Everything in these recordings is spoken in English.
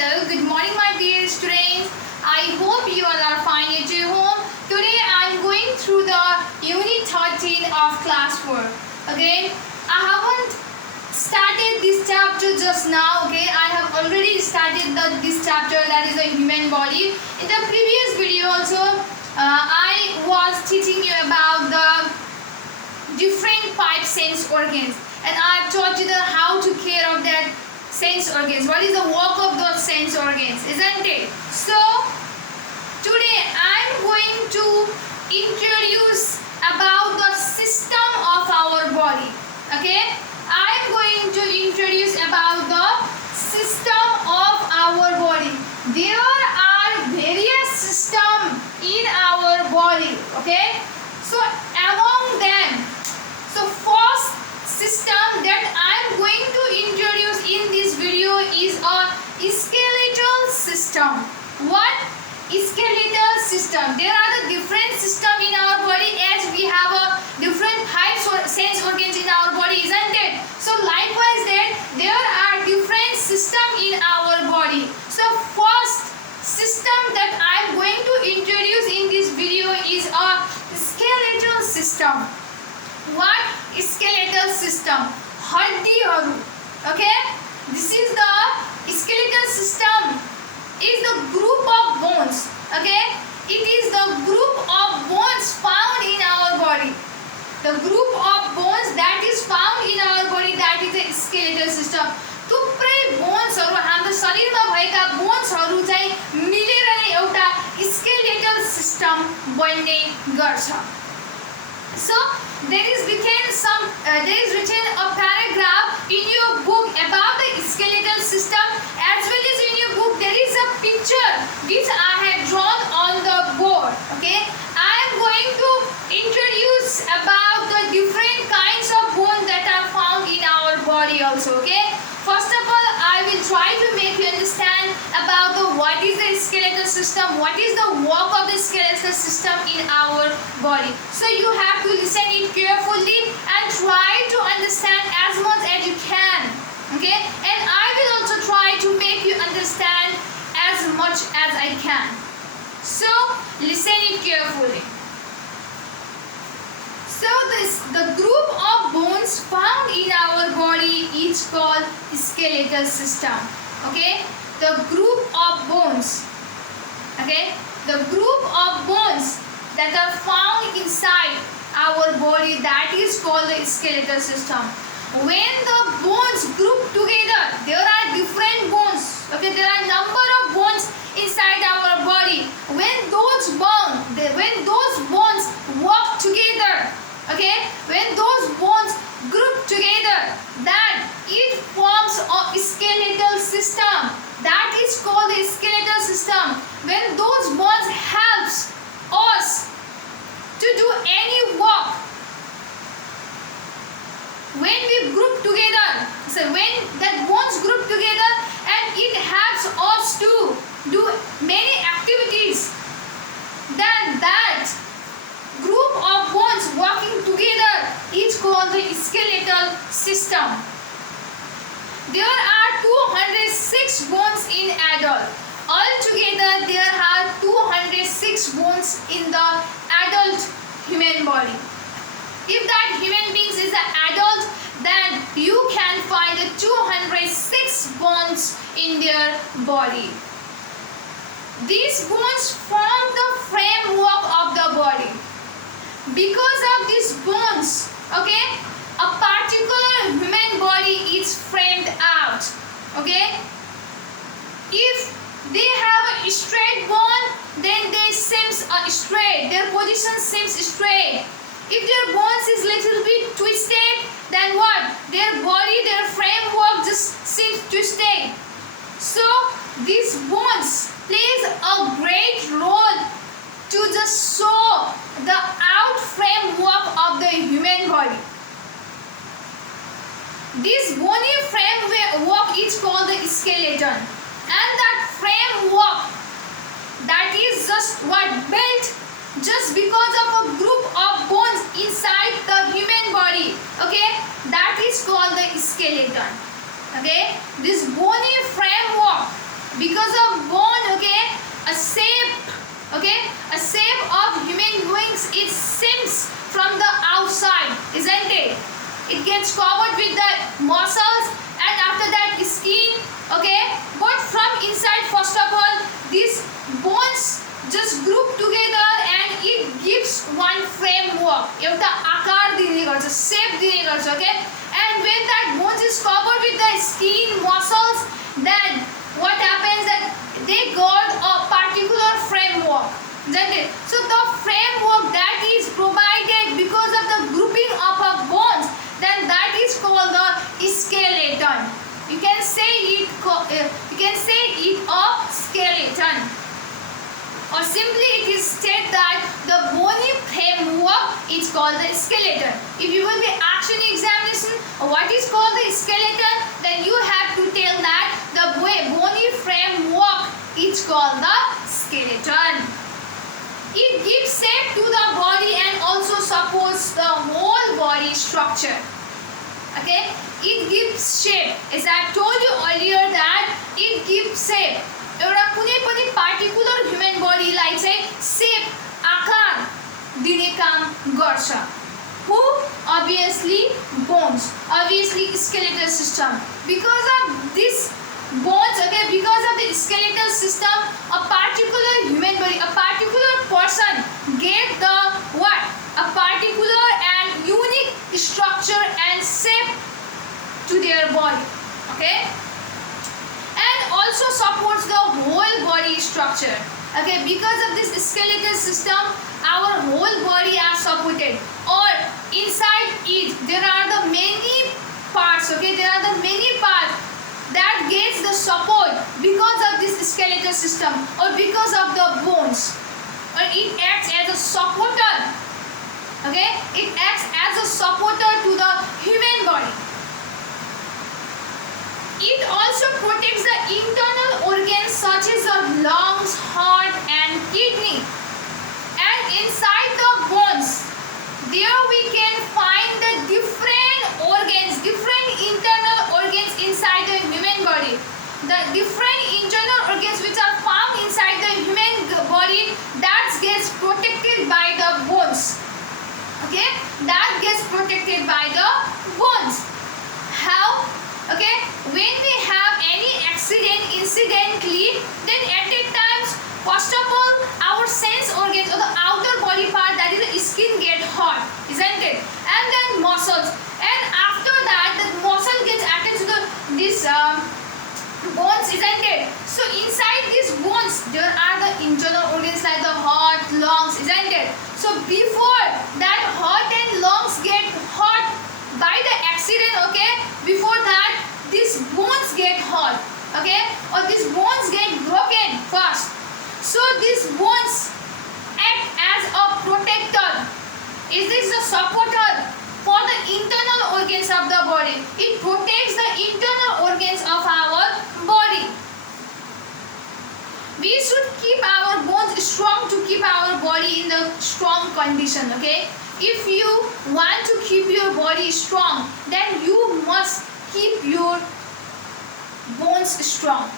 Hello, good morning my dear students. I hope you all are fine at your home. Today I am going through the unit 13 of class 4. Okay, I haven't started this chapter just now. Okay, I have already started this chapter, that is the human body. In the previous video also I was teaching you about the different 5 sense organs, and I have taught you how to care of that sense organs. What is the work of those sense organs, isn't it? So today I am going to introduce about the system of our body. Okay, I am going to introduce about the system of our body. There are various systems in our body. Okay, so among them, so first system that I am going to introduce in this video is a skeletal system. What? Skeletal system. There are the different system in our body, as we have a different 5 sense organs in our body, isn't it? So likewise that there are different system in our body. So first system that I am going to introduce in this video is a skeletal system. What? Skeletal system. Haddiharu. Okay, this is the skeletal system. Is the group of bones. Okay, it is the group of bones found in our body. The group of bones that is found in our body, that is a skeletal system. थुप्रै बोन्सहरु हाम्रो शरीरमा भएका बोन्सहरु चाहिँ मिलेर नै एउटा skeletal system बन्ने गर्छ. So there is written a paragraph in your book about the skeletal system, as well as in your book there is a picture which I have drawn on the board. Okay, I am going to introduce about the different kinds of bones that are found in our body also. Okay, first of all I will try to make you understand about what is the skeletal system, what is the work of the skeletal system in our body. So you have to listen it carefully and try to understand as much as you can. Okay, and I will also try to make you understand as much as I can. So listen it carefully. So the group of bones found in our body is called skeletal system. Okay, the group of bones. Okay, the group of bones that are found inside our body, that is called the skeletal system. When the bones group together, there are different bones. Okay, there are number of bones inside our body. When those bones work together, okay, when those bones group together, then it forms a skeletal system. That is called the skeletal system. When those bones helps us to do any work, when we group together, so when that bones group together and it helps us to do many activities, then that group of bones working together is called the skeletal system. There are 206 bones in adult. Altogether there are 206 bones in the adult human body. If that human being is an adult, then you can find the 206 bones in their body. These bones form the framework of the body. Because of these bones, okay, a particular human body is framed out. Okay, if they have a straight bone, then they seems straight, their position seems straight. If their bones is little bit twisted, then what? Their body, their framework just seems twisted. So these bones plays a great role to just show the out framework of the human body. This bony framework is called the skeleton, and that framework, that is just what built just because of a group of bones inside the human body. Okay, that is called the skeleton. Okay, this bony framework because of bone, okay, a shape, okay, a shape of human beings, it seems from the outside, isn't it? It gets covered with the muscles and after that skin, okay, but from inside, first of all, these bones just group together and it gives one framework, एउटा आकार दिने गर्छ, shape दिने गर्छ, okay, and when that bones is covered with the skin, muscles, then what happens that they got a particular framework, isn't it? So the framework that is provided because of the grouping up of bones, then that is called the skeleton. You can say it a skeleton, or simply it is said that the bony framework is called the skeleton. If you will be asked in examination what is called the skeleton, then you have to tell that the bony framework is called the skeleton. It gives shape to the body and also supports the whole body structure. Okay, it gives shape. As I told you earlier that it gives shape. एउटा कुनै पनि particular human बडीलाई चाहिँ shape आकार दिने काम गर्छ. Who? Obviously bones, obviously skeletal system. Because of this bones, okay, because of the skeletal system, a particular human body, a particular person get the what? A particular and unique structure and shape to their body, okay, and also supports the whole body structure. Okay, because of this skeletal system, our whole body are supported, or inside it there are the many parts, okay, there are the many parts that gets the support because of this skeletal system or because of the bones, or it acts as a supporter, okay, it acts as a supporter to the human body. It also protects the internal organs such as the lungs, heart and kidney. And inside the bones, there we can find the different organs, different internal organs inside the human body. The different internal organs which are found inside the human body, that gets protected by the bones. Okay, that gets protected by the bones. How? Okay, when we have any accident incidentally, then at that times, first of all, our sense organs or the outer body part, that is the skin, get hot, isn't it? And then muscles, and after that the muscle gets attached to this bones, isn't it? So inside these bones there are the internal organs like the heart, lungs, isn't it? So before that heart and lungs get hot by the accident, okay, before that these bones get hot, okay, or these bones get broken first. So these bones act as a protector. Is this a supporter for the internal organs of the body? It protects the internal organs of our body. We should keep our bones strong to keep our body in the strong condition, okay. If you want to keep your body strong, then you must keep your bones strong,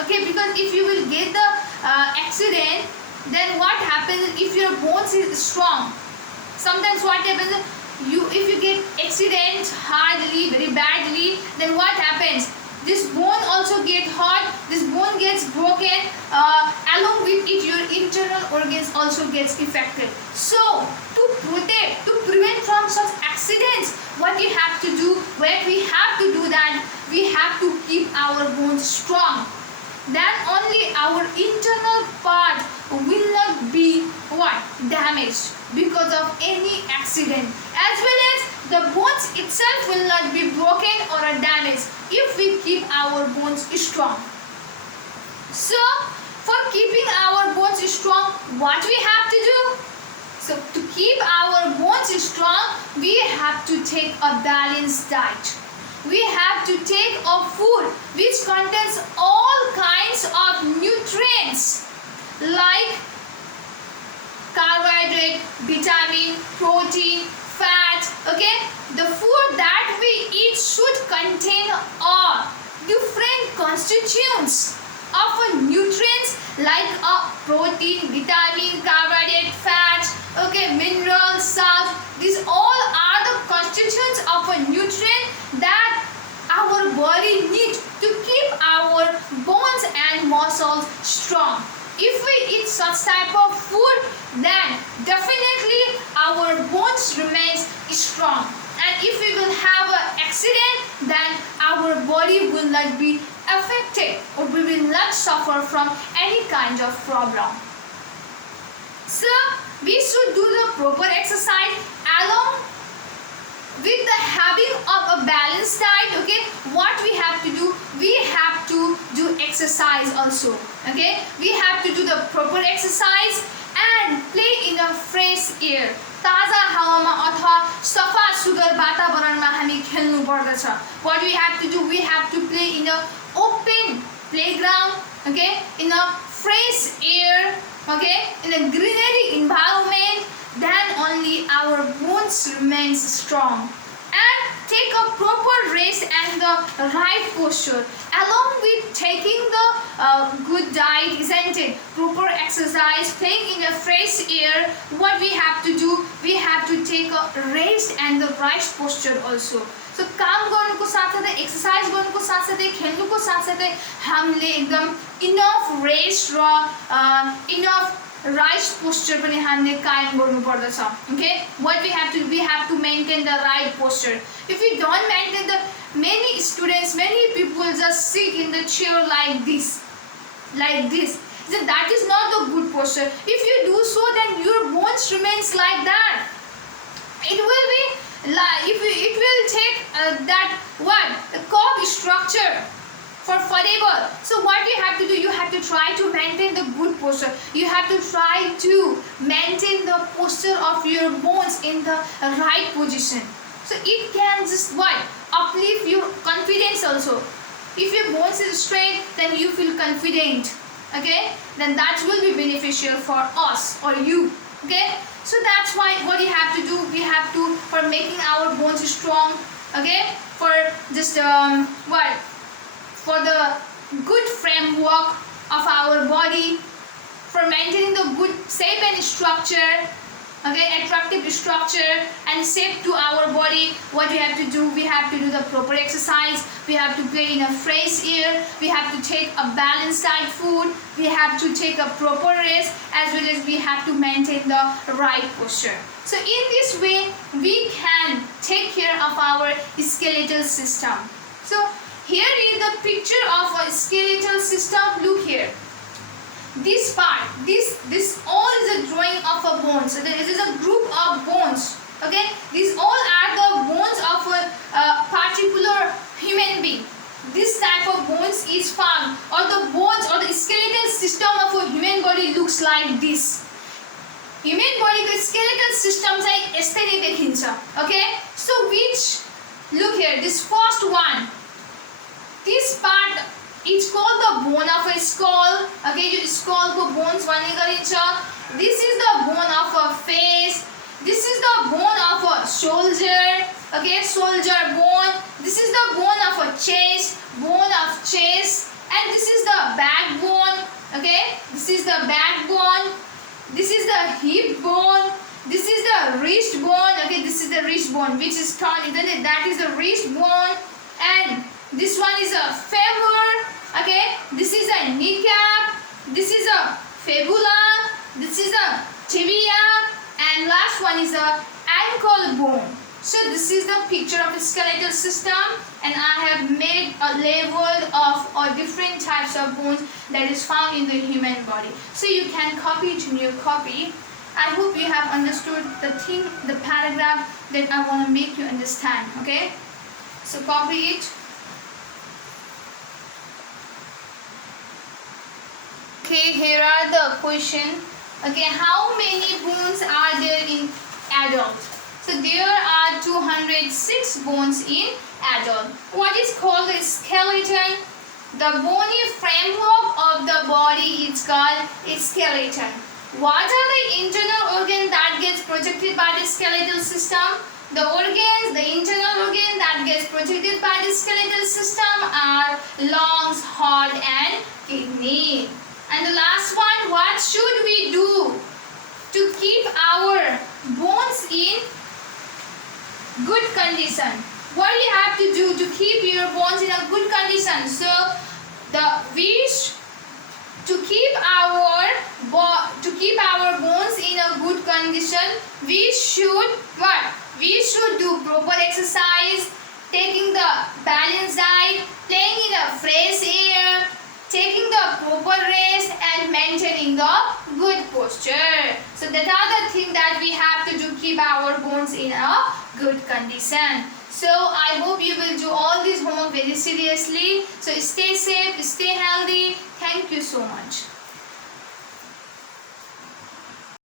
okay, because if you will get the accident, then what happens if your bones is strong? Sometimes what happens, if you get accident hardly, very badly, then what happens? This bone also get hot, this bone gets broken, along with it your internal organs also gets affected. So to protect, to prevent from such accidents, what you have to do, what we have to do, that we have to keep our bones strong. Then only our internal part will not be what? Damaged because of any accident, as well as the bones itself will not be broken or damaged if we keep our bones strong. So for keeping our bones strong, what we have to do? So to keep our bones strong, we have to take a balanced diet. We have to take a food which contains all kinds of nutrients like carbohydrate, vitamin, protein, fat, okay. The food that we eat should contain all different constituents of nutrients like protein, vitamin, carbohydrate, fats, okay, minerals, salt. These all are the constituents of a nutrient that our body needs to keep our bones and muscles strong. If we eat such type of food, then definitely our bones remains strong. And if we will have an accident, then our body will not be affected, or we will not suffer from any kind of problem. So we should do the proper exercise along with the having of a balanced diet. Okay, what we have to do, we have to do exercise also. Okay, we have to do the proper exercise and play in a fresh air. ताजा हावामा अथवा सफा sugar वातावरणमा हामी खेल्नु पर्दछ. What we have to do, we have to play in a open playground, okay, in a fresh air, okay, in a greenery environment. Then only our bones remains strong. And take a proper rest and the right posture along with taking the good diet, isn't it? Proper exercise, playing in a fresh air. What we have to do, we have to take a rest and the right posture also. So काम गर्नुको साथसाथै exercise गर्नुको साथसाथै खेल्नुको साथसाथै हामीले एकदम enough rest र enough right posture पनि हामीले कायम गर्नु पर्दछ. Okay, what we have to maintain the right posture. If we don't maintain the, many students, many people just sit in the chair like this. So that is not the good posture. If you do so, then your bones remains like that. It will be like, it will take that the curve structure for forever. So what you have to do, you have to try to maintain the good posture. You have to try to maintain the posture of your bones in the right position. So it can just uplift your confidence also. If your bones is straight, then you feel confident. Okay, then that will be beneficial for us or you. Okay, so that's why what you have to do, we have to, for making our bones strong, okay, for just for the good framework of our body, for maintaining the good shape and structure, okay, attractive structure and shape to our body. What we have to do, we have to do the proper exercise, we have to play in a fresh air, we have to take a balanced diet food, we have to take a proper rest, as well as we have to maintain the right posture. So in this way, we can take care of our skeletal system. So here is the picture of a skeletal system. Look here. This part, this all is a drawing of a bone. So this is a group of bones. Okay, these all are the bones of a particular human being. This type of bones is found, or the bones or the skeletal system of a human body looks like this. Human body को skeletal system चाहिँ यस्तै नै देखिन्छ. Okay, so look here, this first one. This part is called the bone of a skull. Okay, yo skull को bones भन्ने गरिन्छ. This is the bone of a face. This is the bone of a shoulder. Okay, shoulder bone. This is the bone of a chest, bone of chest, and this is the backbone. Okay, this is the backbone. This is the hip bone. This is the wrist bone. Okay, this is the wrist bone, which is tall, isn't it? That is the wrist bone, and this one is a femur. Okay, this is a kneecap. This is a fibula. This is a tibia, and last one is a ankle bone. So this is the picture of the skeletal system, and I have made a label of different types of bones that is found in the human body. So you can copy it in your copy. I hope you have understood the paragraph that I want to make you understand. Okay, so copy it. Okay, here are the question. Okay, how many bones are there in adult? So there are 206 bones in adult. What is called the skeleton? The bony framework of the body is called a skeleton. What are the internal organs that gets projected by the skeletal system? The organs, the internal organ that gets protected by the skeletal system are lungs, heart and kidney. And the last one, what should we do to keep our bones in good condition? What do you have to do to keep your bones in a good condition? So to keep our bones in a good condition, we should what? We should do proper exercise, taking the balanced diet, playing in the fresh air, taking the proper rest and maintaining the good posture. So that are the things that we have to do to keep our bones in a good condition. So I hope you will do all this homework very seriously. So stay safe, stay healthy. Thank you so much.